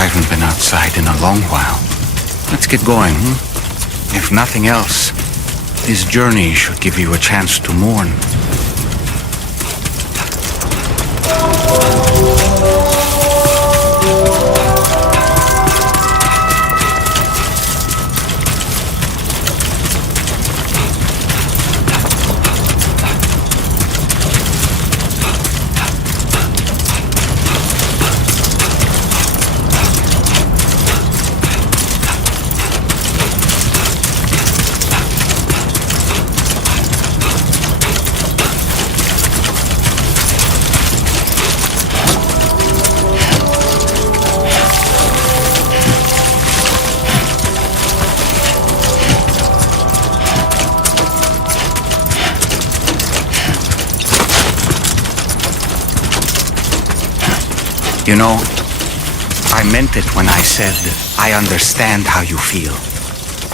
I haven't been outside in a long while. Let's get going, If nothing else, this journey should give you a chance to mourn. You know, I meant it when I said I understand how you feel.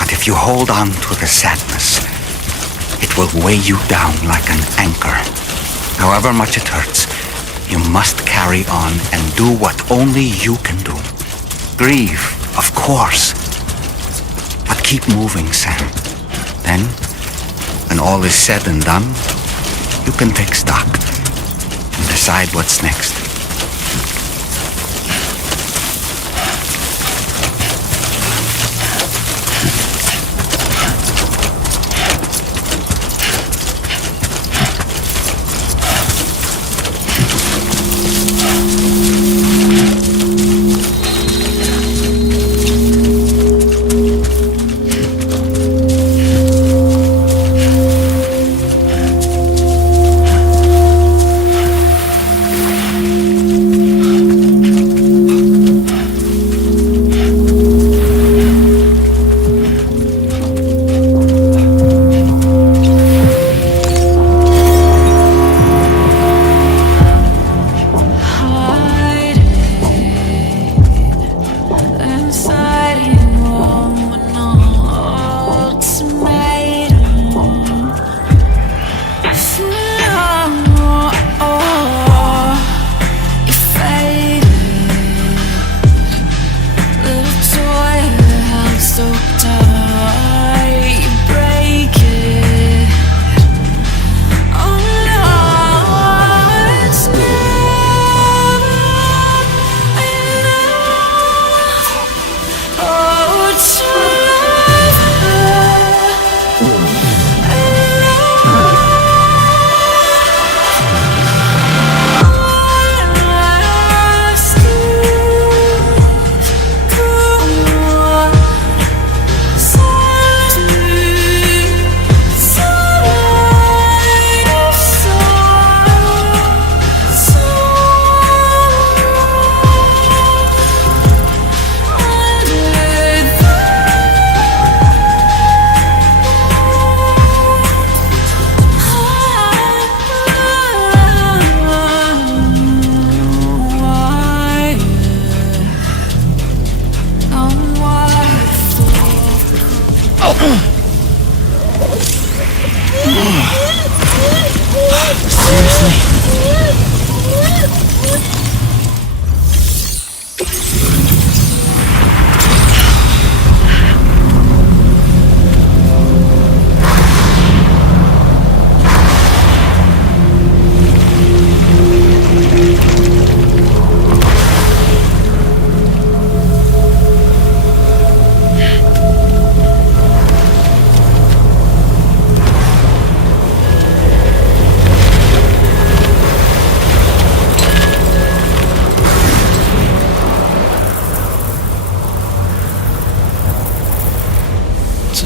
But if you hold on to the sadness, it will weigh you down like an anchor. However much it hurts, you must carry on and do what only you can do. Grieve, of course. But keep moving, Sam. Then, when all is said and done, you can take stock and decide what's next.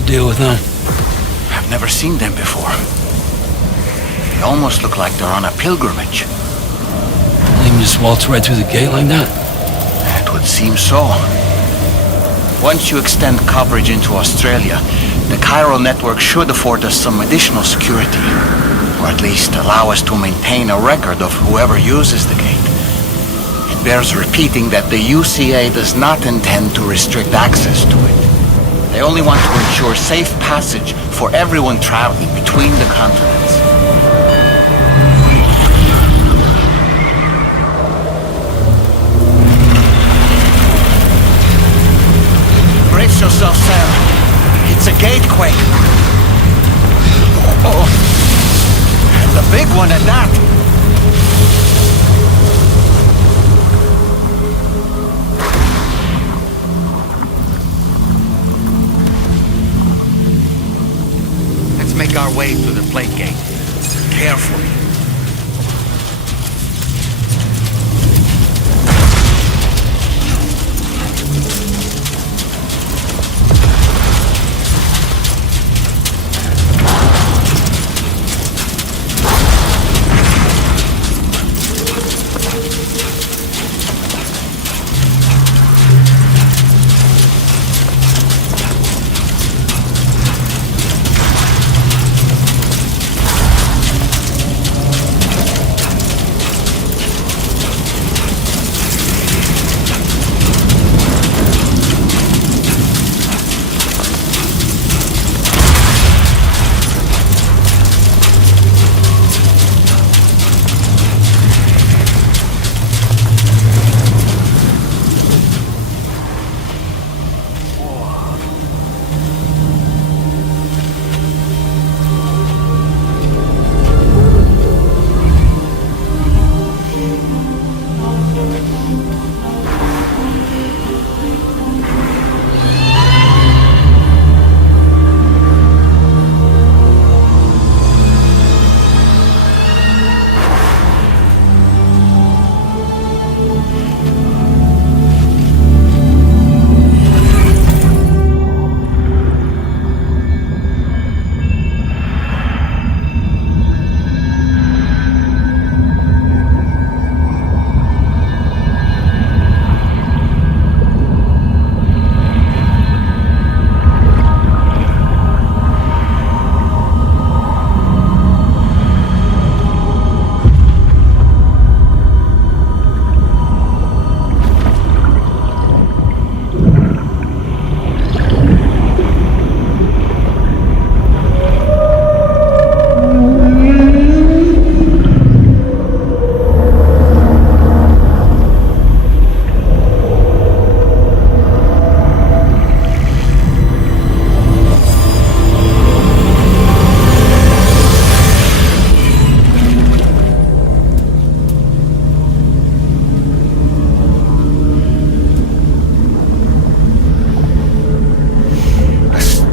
Deal with them? I've never seen them before. They almost look like they're on a pilgrimage. They can just waltz right through the gate like that? It would seem so. Once you extend coverage into Australia, the chiral network should afford us some additional security, or at least allow us to maintain a record of whoever uses the gate. It bears repeating that the UCA does not intend to restrict access to it. They only want to ensure safe passage for everyone traveling between the continents. It's a gateway. Oh, and the big one at that. Let's make our way through the plate gate. Carefully.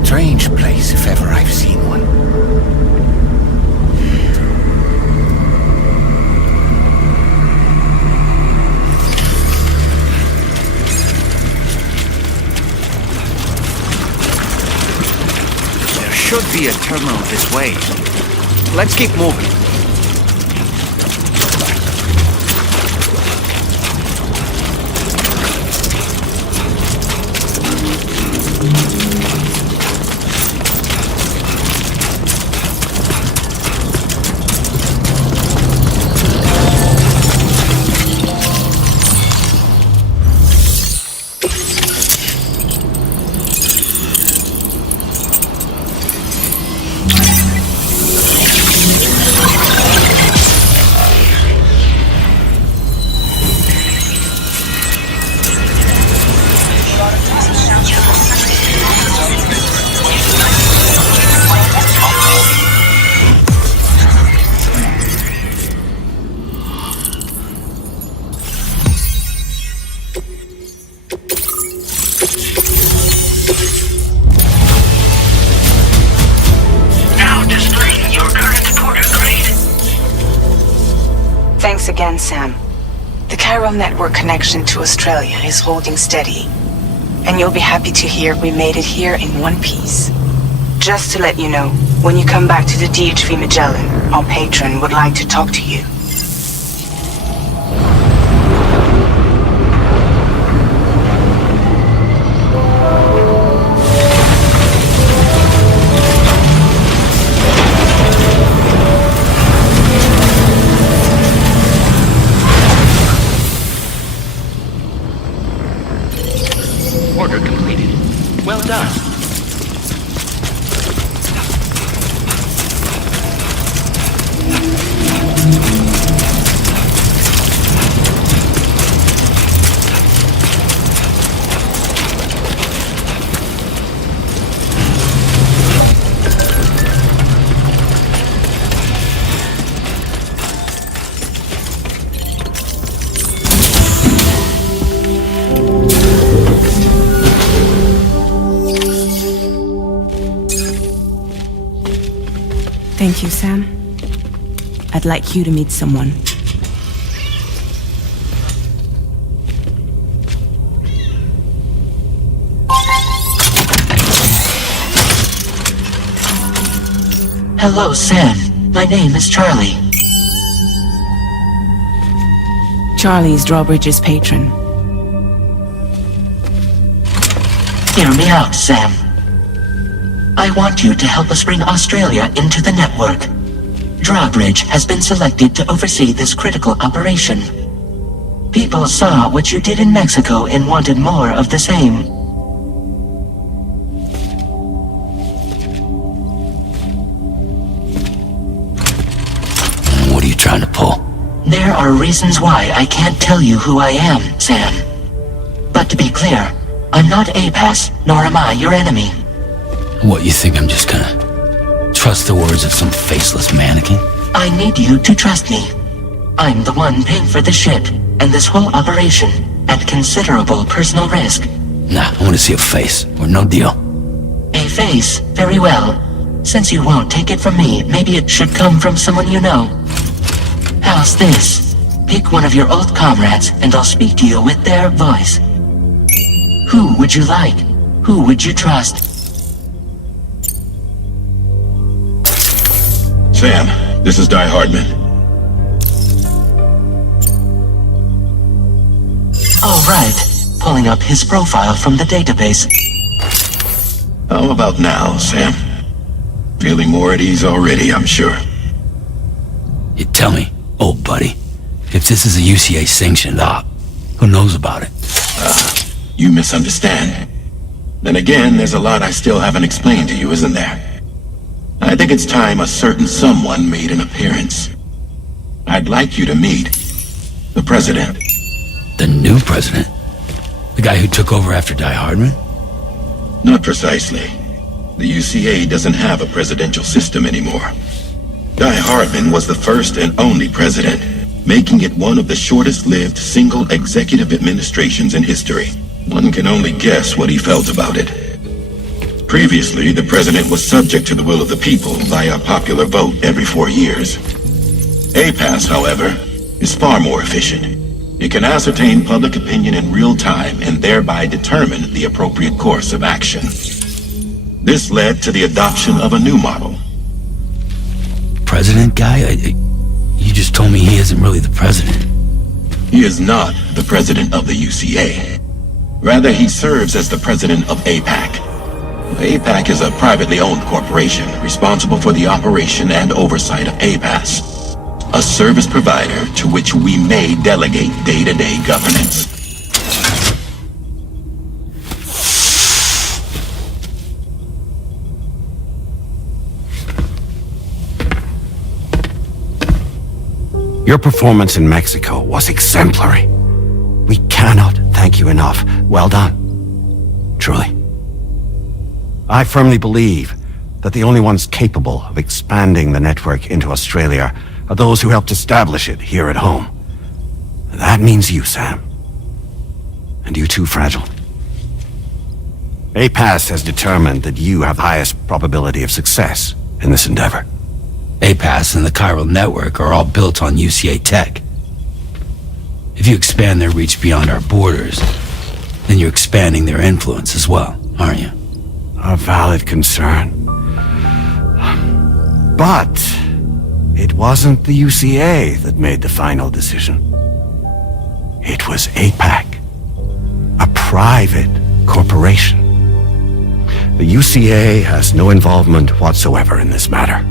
Strange place, if ever I've seen one. There should be a terminal this way. Let's keep moving. Thanks again, Sam. The chiral network connection to Australia is holding steady. And you'll be happy to hear we made it here in one piece. Just to let you know, when you come back to the DHV Magellan, our patron would like to talk to you. Order completed. Well done. Thank you, Sam. I'd like you to meet someone. Hello, Sam. My name is Charlie. Charlie's Drawbridge's patron. Hear me out, Sam. I want you to help us bring Australia into the network. Drawbridge has been selected to oversee this critical operation. People saw what you did in Mexico and wanted more of the same. What are you trying to pull? There are reasons why I can't tell you who I am, Sam. But to be clear, I'm not APAS, nor am I your enemy. What, you think I'm just gonna trust the words of some faceless mannequin? I need you to trust me. I'm the one paying for the ship and this whole operation at considerable personal risk. Nah, I wanna see a face, or no deal. A face? Very well. Since you won't take it from me, maybe it should come from someone you know. How's this? Pick one of your old comrades and I'll speak to you with their voice. Who would you like? Who would you trust? Sam, this is Di Hardman. All right. Pulling up his profile from the database. How about now, Sam? Feeling more at ease already, I'm sure. You tell me, old buddy, if this is a UCA sanctioned op, who knows about it? You misunderstand. Then again, there's a lot I still haven't explained to you, isn't there? I think it's time a certain someone made an appearance. I'd like you to meet the president. The new president? The guy who took over after Di Hardman? Not precisely. The UCA doesn't have a presidential system anymore. Di Hardman was the first and only president, making it one of the shortest-lived single executive administrations in history. One can only guess what he felt about it. Previously, the president was subject to the will of the people via popular vote every 4 years. APAS, however, is far more efficient. It can ascertain public opinion in real time and thereby determine the appropriate course of action. This led to the adoption of a new model. President guy? You just told me he isn't really the president. He is not the president of the UCA. Rather, he serves as the president of APAC. APAC is a privately owned corporation responsible for the operation and oversight of APAS, a service provider to which we may delegate day-to-day governance. Your performance in Mexico was exemplary. We cannot thank you enough. Well done. Truly. I firmly believe that the only ones capable of expanding the network into Australia are those who helped establish it here at home. That means you, Sam. And you too, Fragile. APAS has determined that you have the highest probability of success in this endeavor. APAS and the chiral network are all built on UCA tech. If you expand their reach beyond our borders, then you're expanding their influence as well, aren't you? A valid concern. But it wasn't the UCA that made the final decision. It was APAC, a private corporation. The UCA has no involvement whatsoever in this matter.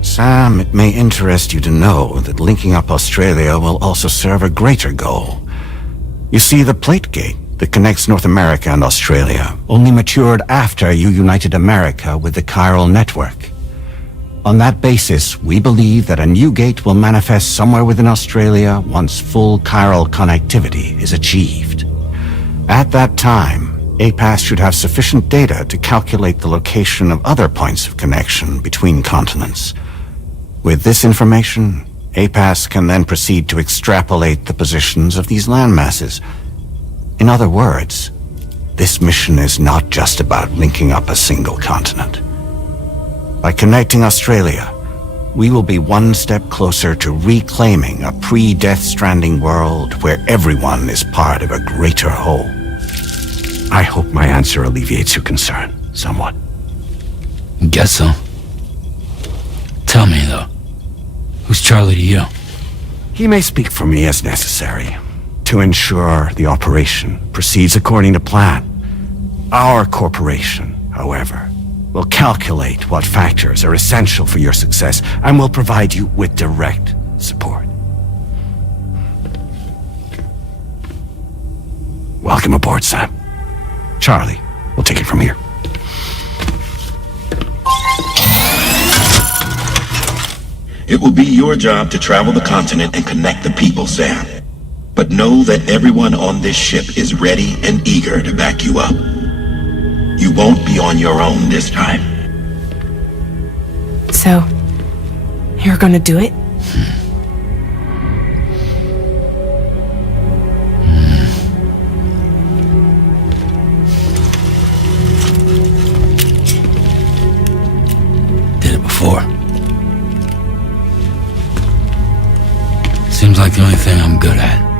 Sam, it may interest you to know that linking up Australia will also serve a greater goal. You see, the plate gate that connects North America and Australia only matured after you united America with the chiral network. On that basis, we believe that a new gate will manifest somewhere within Australia once full chiral connectivity is achieved. At that time, APAS should have sufficient data to calculate the location of other points of connection between continents. With this information, APAS can then proceed to extrapolate the positions of these landmasses. In other words, this mission is not just about linking up a single continent. By connecting Australia, we will be one step closer to reclaiming a pre-Death Stranding world where everyone is part of a greater whole. I hope my answer alleviates your concern somewhat. Guess so. Tell me, though, who's Charlie to you? He may speak for me as necessary to ensure the operation proceeds according to plan. Our corporation, however, will calculate what factors are essential for your success and will provide you with direct support. Welcome aboard, Sam. Charlie, we'll take it from here. It will be your job to travel the continent and connect the people, Sam. But know that everyone on this ship is ready and eager to back you up. You won't be on your own this time. So, you're gonna do it? Did it before. Seems like the only thing I'm good at.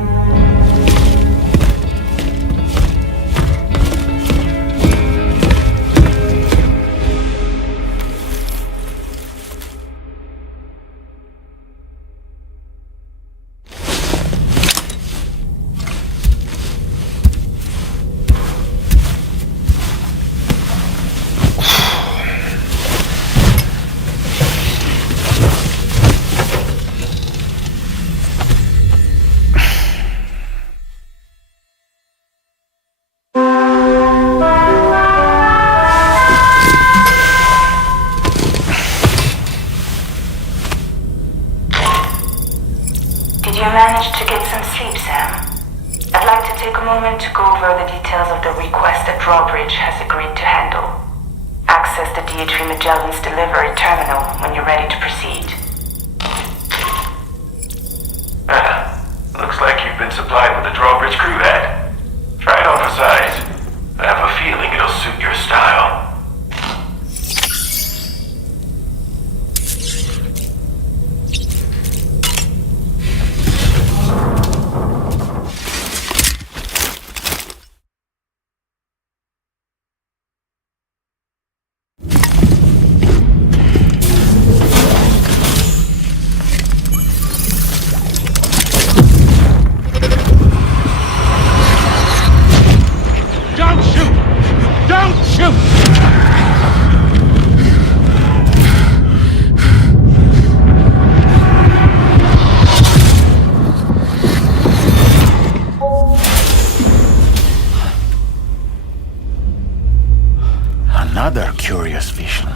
Did you manage to get some sleep, Sam? I'd like to take a moment to go over the details of the request that Drawbridge has agreed to handle. Access the D3 Magellan's delivery terminal when you're ready to proceed. Looks like you've been supplied with a Drawbridge crew hat. Try it on for size. I have a feeling it'll suit your style. Another curious vision.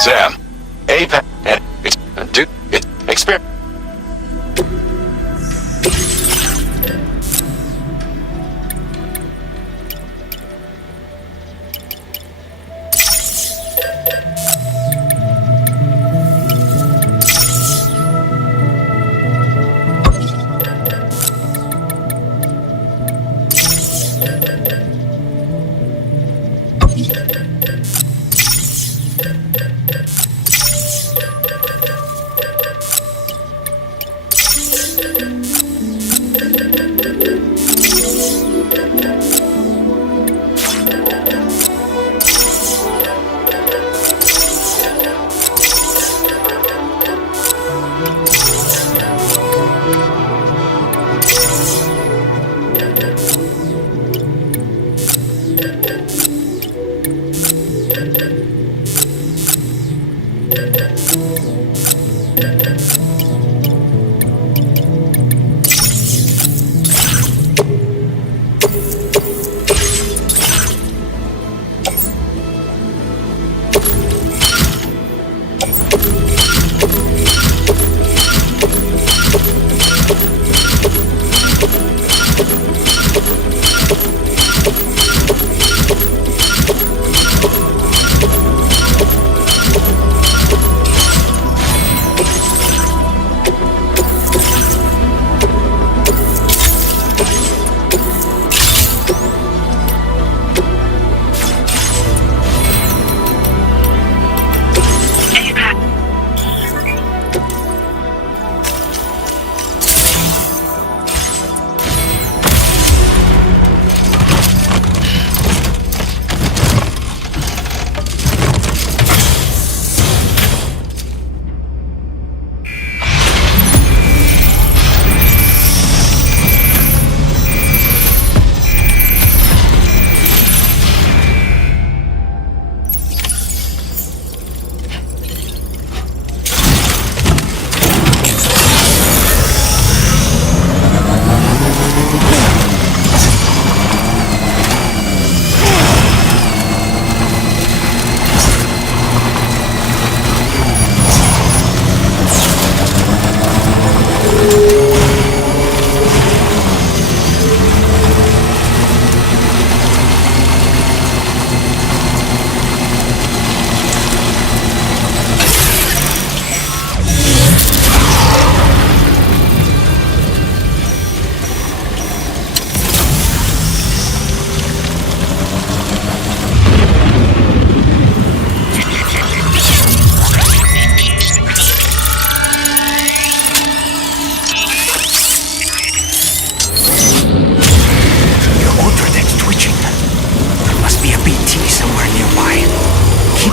Sam, Apex, and do experience.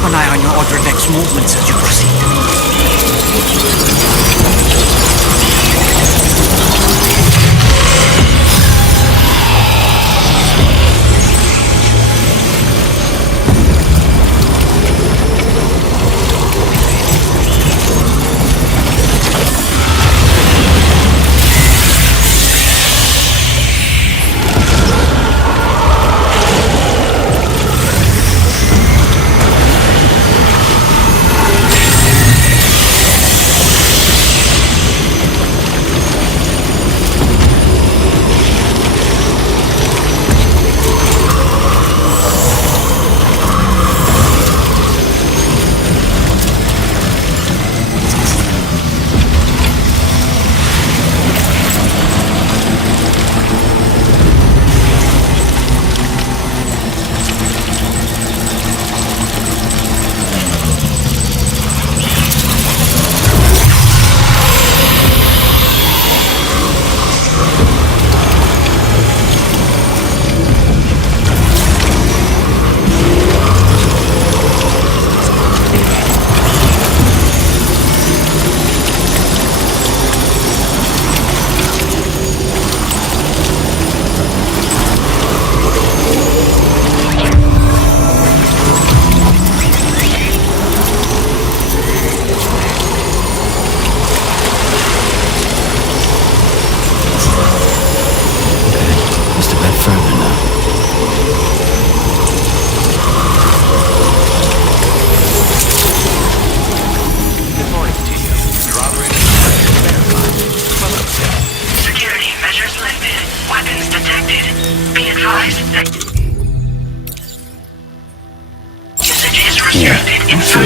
an eye on your other deck's movements as you proceed.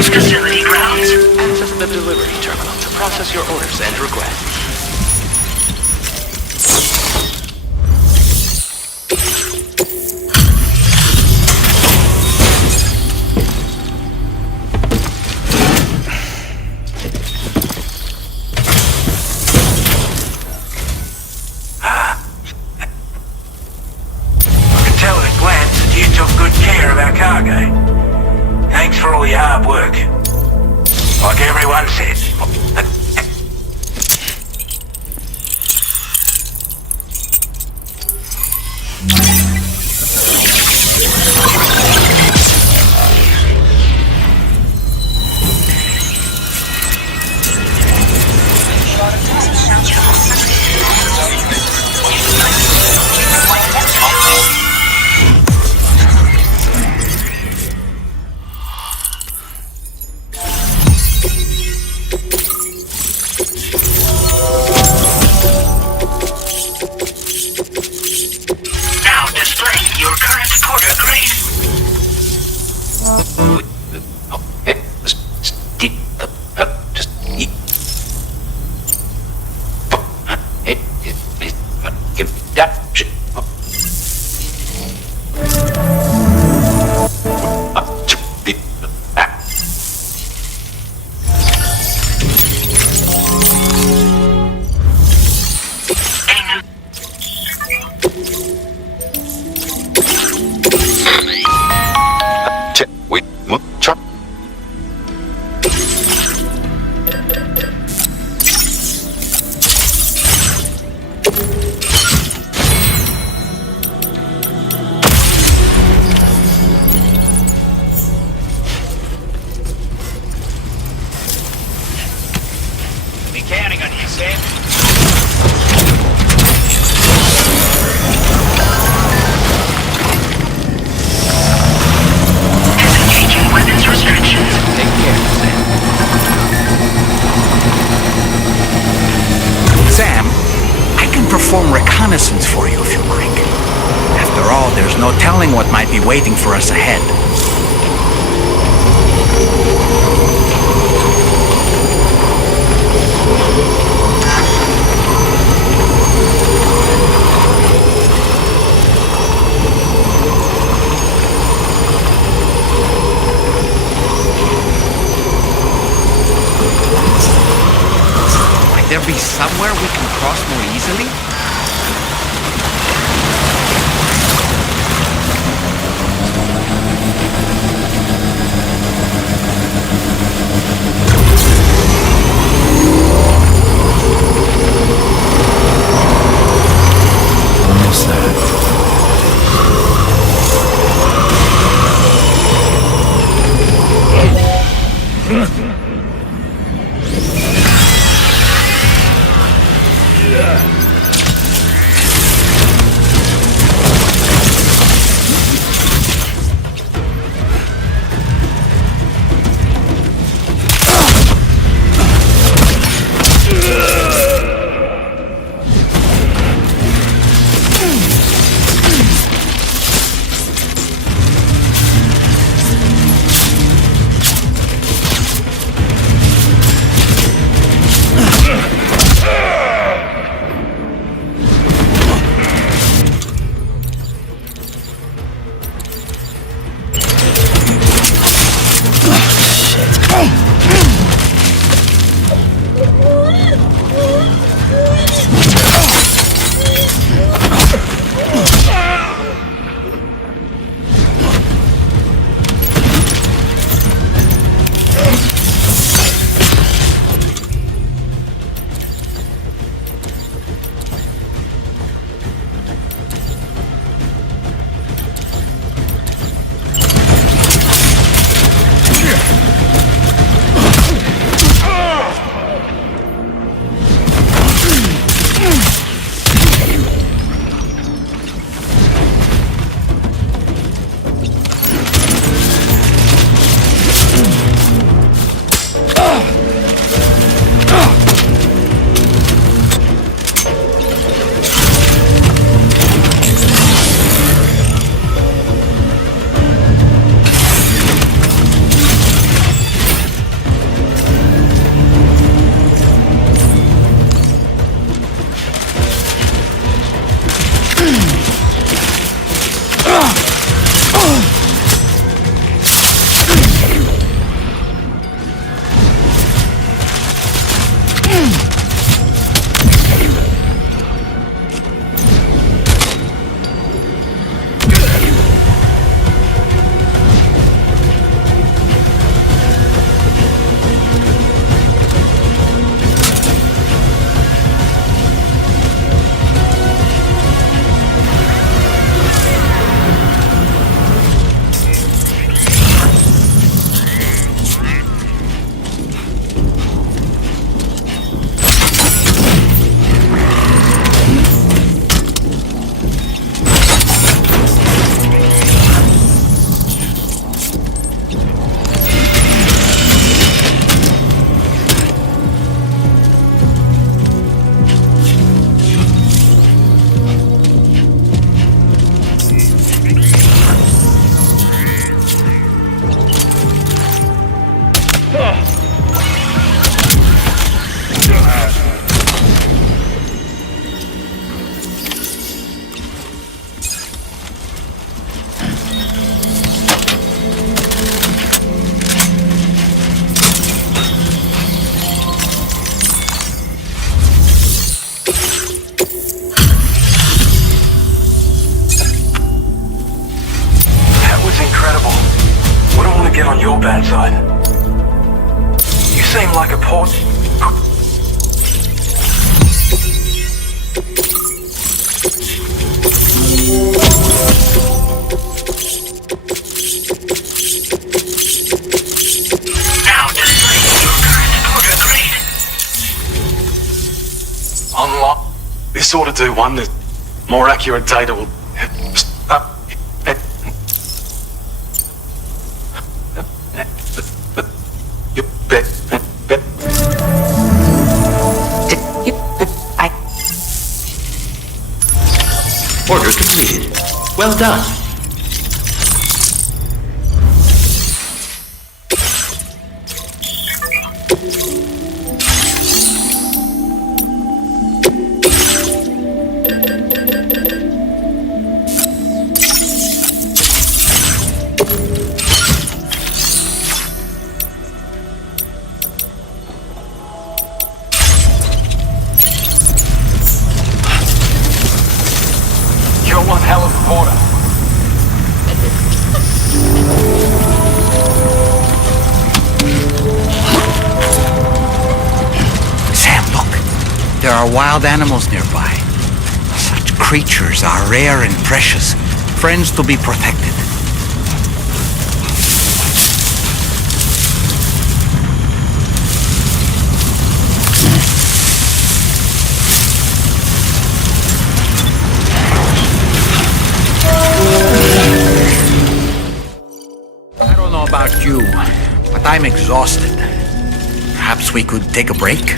Facility grounds. Access the delivery terminal to process your orders and requests. I can tell at a glance that you took good care of our cargo. Thanks for all your hard work. Like everyone says. Counting on you, Sam. Disengaging weapons restrictions. Take care, Sam. Sam, I can perform reconnaissance for you if you like. After all, there's no telling what might be waiting for us ahead. Might there be somewhere we can cross more easily? get on your bad side. You seem like a port. Now display your current order grade. Unlock. This ought to do wonders. More accurate data will... Order completed. Well done. You're one hell of a porter. Sam, look. There are wild animals nearby. Such creatures are rare and precious. Friends to be protected. I don't know about you, but I'm exhausted. Perhaps we could take a break?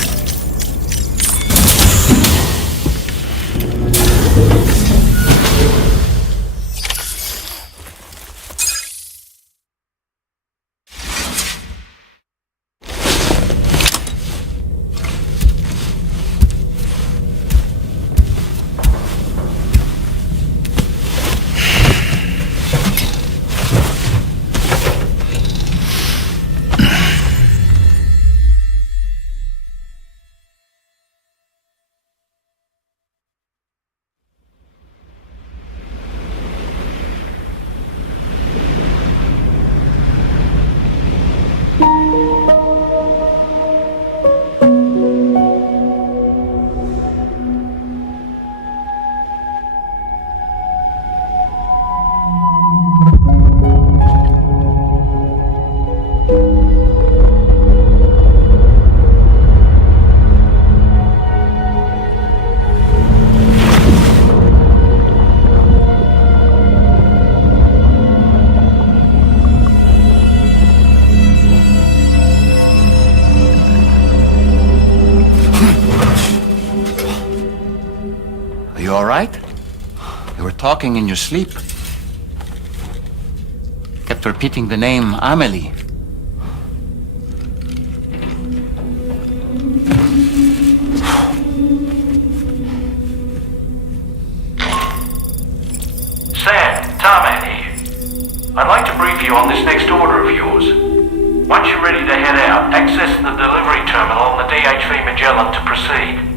You all right? You were talking in your sleep. Kept repeating the name Amelie. Sam, Tarman here. I'd like to brief you on this next order of yours. Once you're ready to head out, access the delivery terminal on the DHV Magellan to proceed.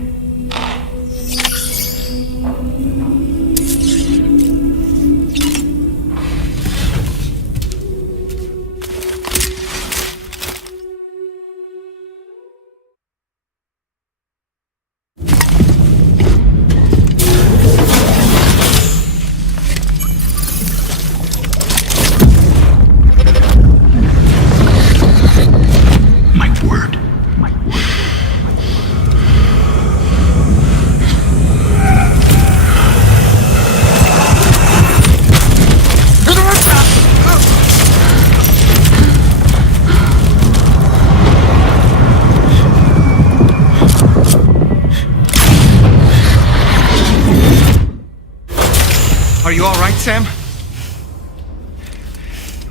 Are you all right, Sam?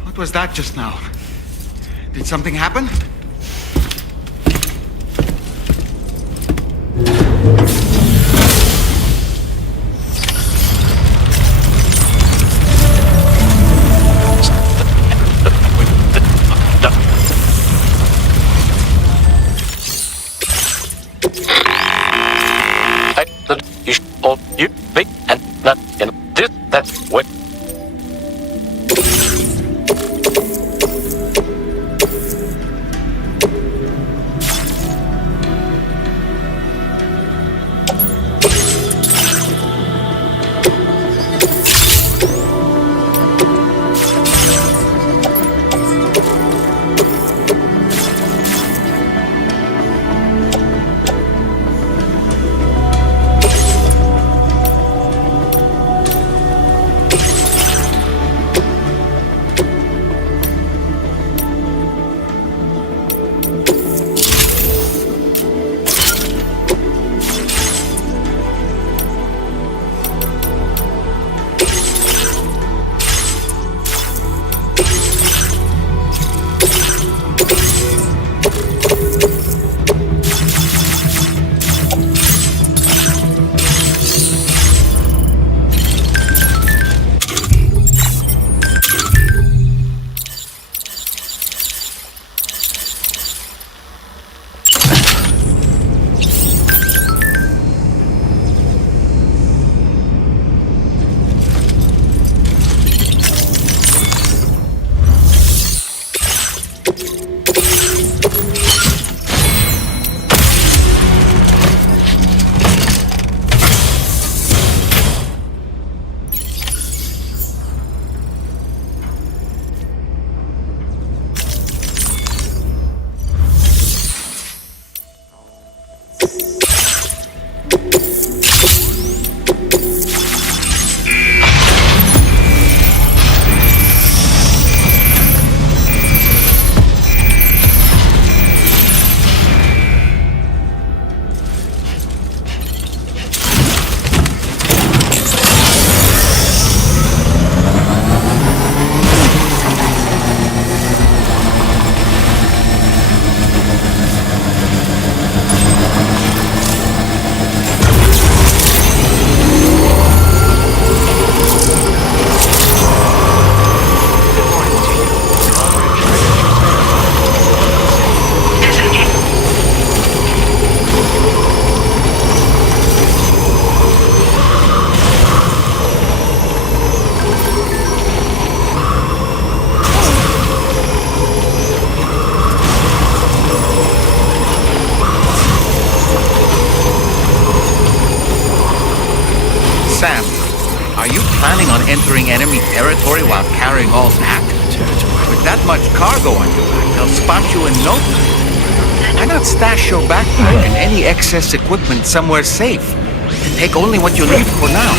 What was that just now? Did something happen? carrying all that? With that much cargo on your back, they'll spot you in no time. Why not stash your backpack and any excess equipment somewhere safe? Take only what you need for now.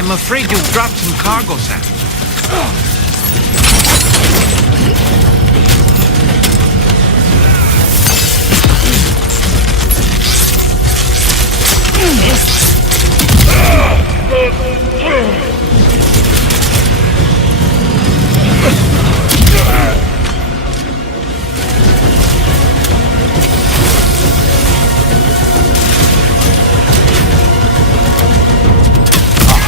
I'm afraid you've dropped some cargo, Sam.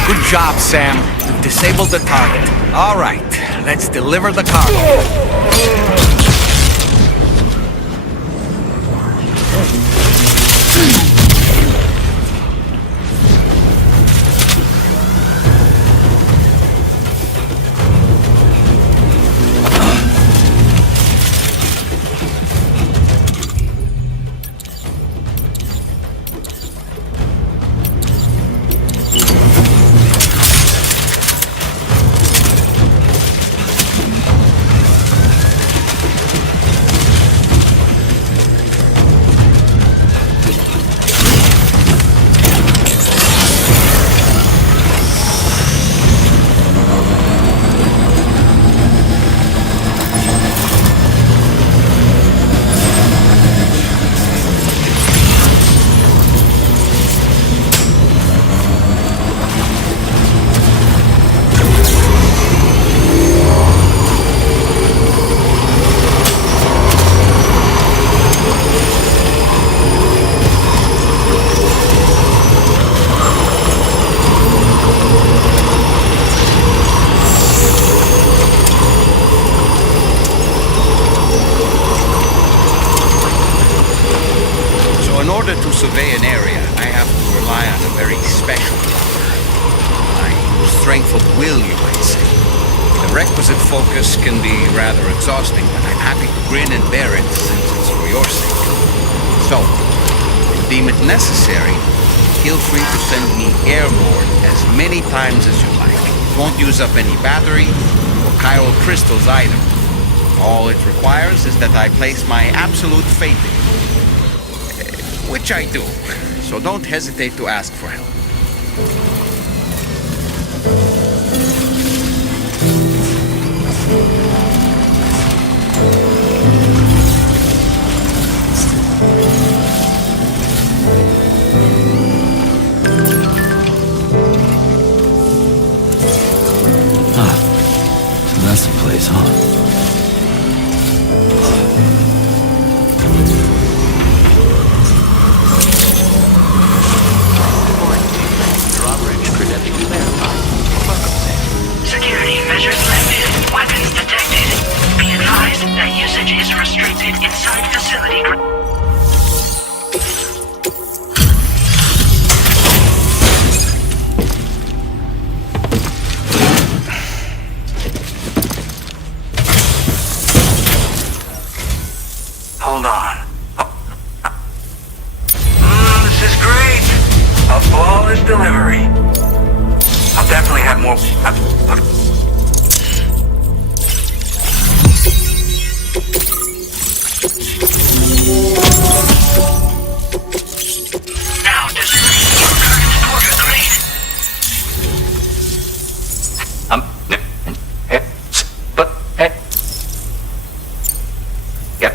Good job, Sam. You've disabled the target. All right, let's deliver the cargo. Survey an area, I have to rely on a very special power. My strength of will, you might say. The requisite focus can be rather exhausting, but I'm happy to grin and bear it since it's for your sake. So, if you deem it necessary, feel free to send me airborne as many times as you like. It won't use up any battery or chiral crystals either. All it requires is that I place my absolute faith in you. Which I do, so don't hesitate to ask for help. So that's the place, huh? Security measures lifted. Weapons detected. Be advised that usage is restricted inside facility. Hold on. This is great. A flawless delivery. I'll definitely have more. Now display your current order grade. But, hey. Yep.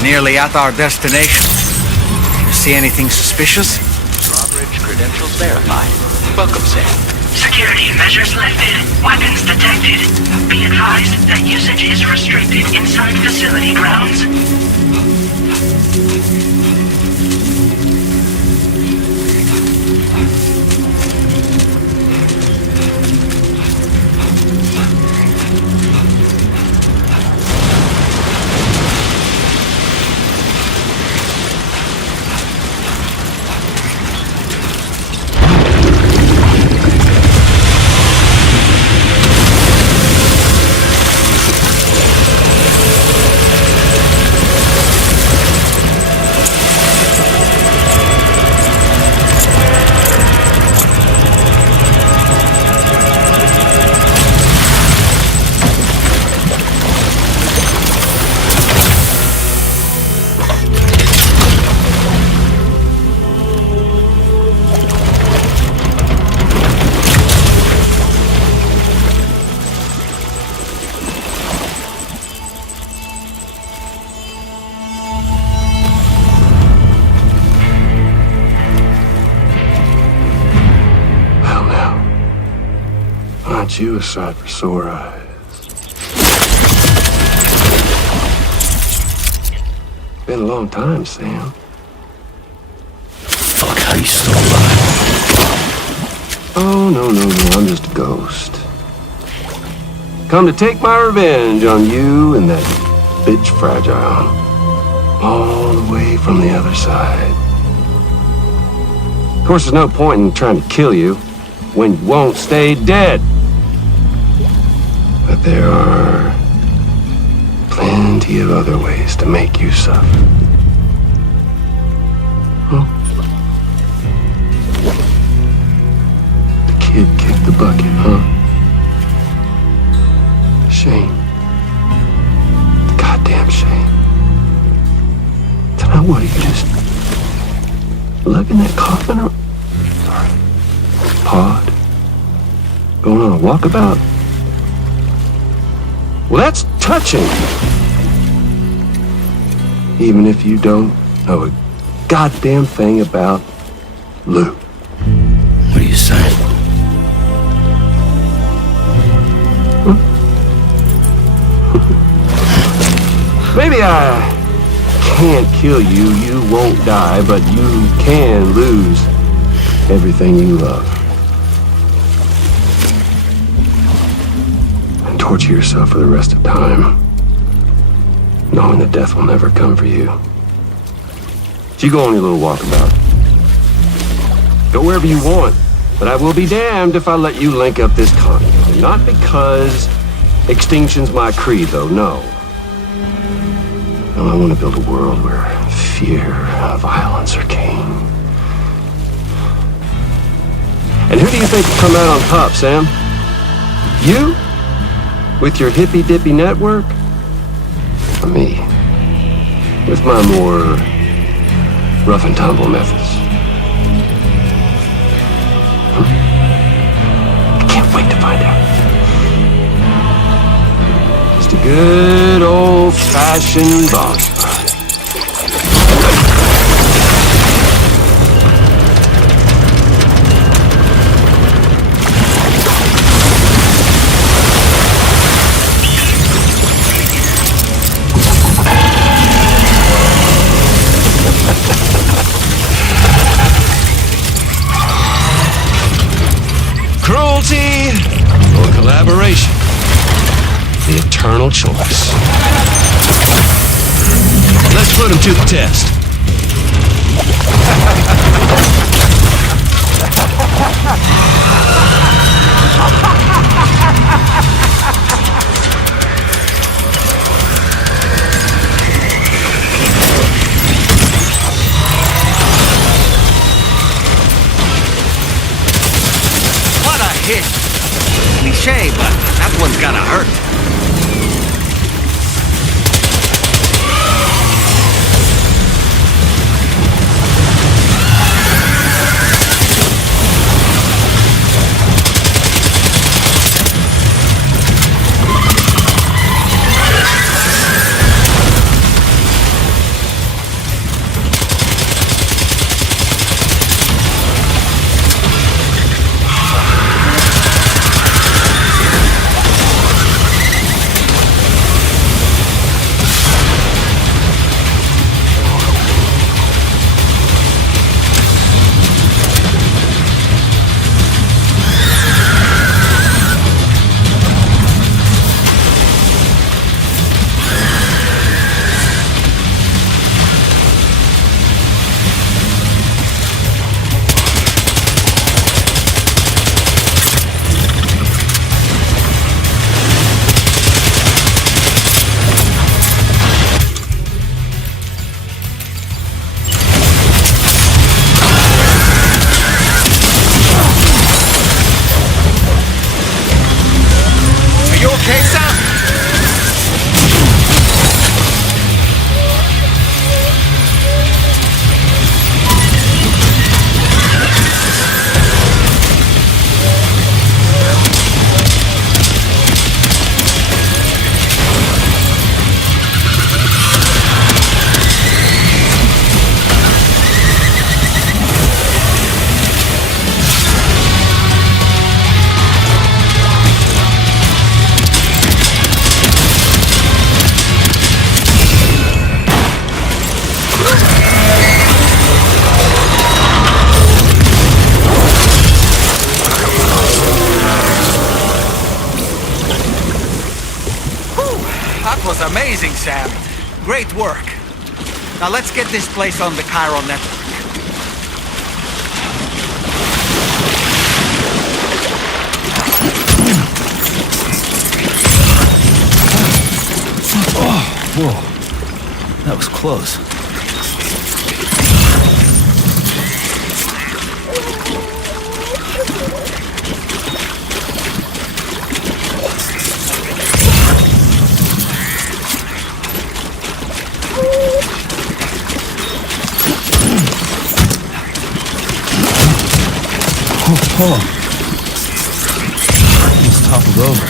We're nearly at our destination. You see anything suspicious? Drawbridge credentials verified. Welcome, Sam. Security measures lifted. Weapons detected. Be advised that usage is restricted inside facility grounds. You a sight for sore eyes. Been a long time, Sam. Fuck, how you still alive? Oh, no, I'm just a ghost. Come to take my revenge on you and that bitch Fragile. All the way from the other side. Of course, there's no point in trying to kill you when you won't stay dead. But there are plenty of other ways to make you suffer. Huh? The kid kicked the bucket, huh? Shame. Goddamn shame. Tonight, what, are you just lugging that coffin or pod? Going on a walkabout? Well, that's touching. Even if you don't know a goddamn thing about Lou. What are you saying? Huh? Maybe I can't kill you, you won't die, but you can lose everything you love. Torture yourself for the rest of time, knowing that death will never come for you. So you go on your little walkabout. Go wherever you want, but I will be damned if I let you link up this continent. Not because extinction's my creed, though, no. No, I want to build a world where fear and violence are king. And who do you think will come out on top, Sam? You? With your hippy-dippy network? Or me? With my more rough and tumble methods? I can't wait to find out. Just a good old-fashioned boss fight. Cruelty or collaboration? The eternal choice. Let's put him to the test. What a hit! Cliché, but that one's gotta hurt. was amazing, Sam. Great work. Now let's get this place on the chiral network. Whoa. That was close. Hold on. It's toppled over.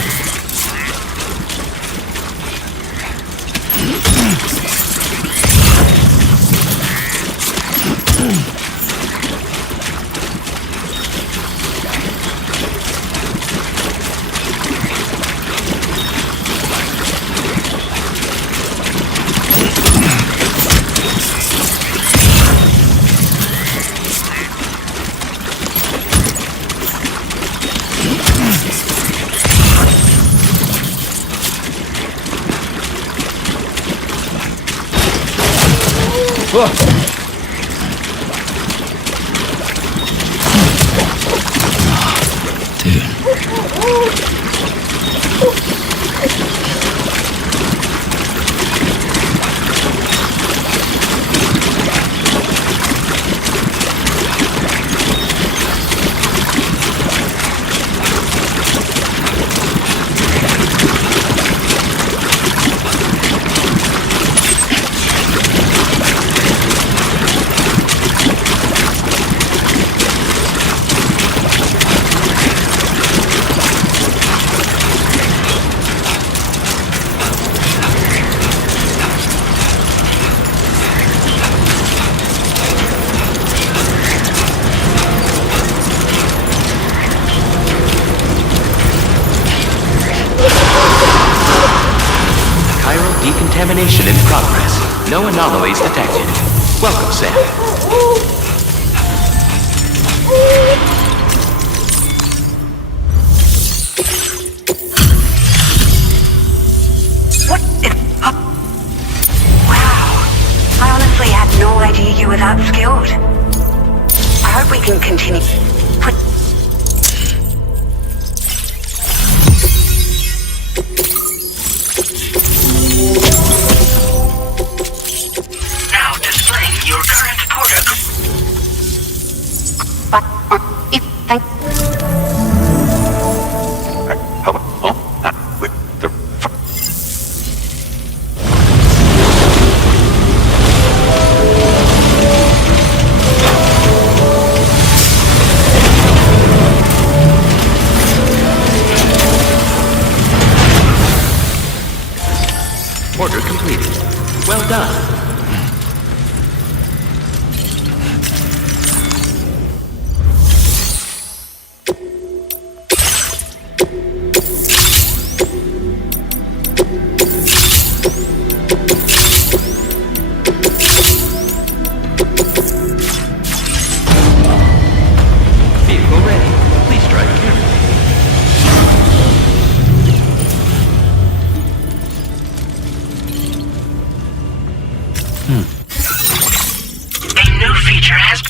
Decontamination in progress. No anomalies detected. Welcome, Sam. What is up? Wow. I honestly had no idea you were that skilled. I hope we can continue. Now displaying your current protocol. Order completed. Well done. Vehicle ready. Please drive carefully. A new feature has